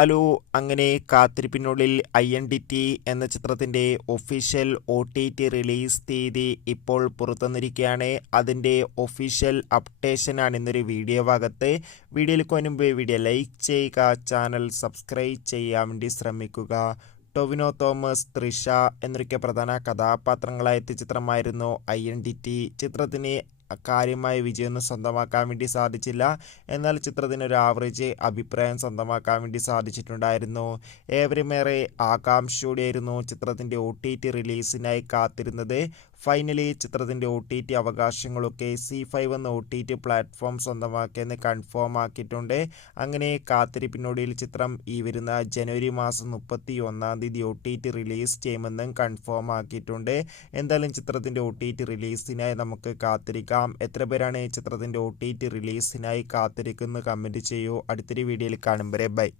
Hello, അങ്ങനെ കാത്തിരിപ്പിനുള്ളിൽ ഐ.എൻ.ടി.ടി എന്ന ചിത്രത്തിൻ്റെ ഒഫീഷ്യൽ OTT റിലീസ് തീയതി ഇപ്പോൾ പുറത്തുവന്നിരിക്കുകയാണ്. അതിൻ്റെ ഒഫീഷ്യൽ അപ്ഡേഷനാണ് ഇന്നൊരു വീഡിയോ ഭാഗത്ത്. വീഡിയോയിലേക്ക് മുൻപ് വീഡിയോ ലൈക്ക് ചെയ്യുക, ചാനൽ സബ്സ്ക്രൈബ് ചെയ്യാൻ വേണ്ടി ശ്രമിക്കുക. ടൊവിനോ തോമസ്, തൃഷ എന്നൊക്കെ പ്രധാന കഥാപാത്രങ്ങളായ ചിത്രമായിരുന്നു ഐ.എൻ.ടി.ടി. ചിത്രത്തിന് കാര്യമായ വിജയമൊന്നും സ്വന്തമാക്കാൻ വേണ്ടി സാധിച്ചില്ല. എന്നാൽ ചിത്രത്തിന് ഒരു ആവറേജ് അഭിപ്രായം സ്വന്തമാക്കാൻ വേണ്ടി സാധിച്ചിട്ടുണ്ടായിരുന്നു. ഏവരുമേറെ ആകാംക്ഷയോടെയായിരുന്നു ചിത്രത്തിൻ്റെ OTT റിലീസിനായി കാത്തിരുന്നത്. ഫൈനലി ചിത്രത്തിൻ്റെ OTT അവകാശങ്ങളൊക്കെ C5 എന്ന OTT പ്ലാറ്റ്ഫോം സ്വന്തമാക്കിയെന്ന് കൺഫേം ആക്കിയിട്ടുണ്ട്. അങ്ങനെ കാത്തിരിപ്പിനൊടുവിൽ ചിത്രം ഈ വരുന്ന ജനുവരി മാസം 31 OTT റിലീസ് ചെയ്യുമെന്നും കൺഫേം ആക്കിയിട്ടുണ്ട്. എന്തായാലും ചിത്രത്തിൻ്റെ OTT റിലീസിനായി നമുക്ക് കാത്തിരിക്കാം. എത്ര പേരാണ് ചിത്രത്തിൻ്റെ OTT റിലീസിനായി കാത്തിരിക്കുന്നത് കമൻറ്റ് ചെയ്യൂ. അടുത്തൊരു വീഡിയോയിൽ കാണും വരെ ബൈ.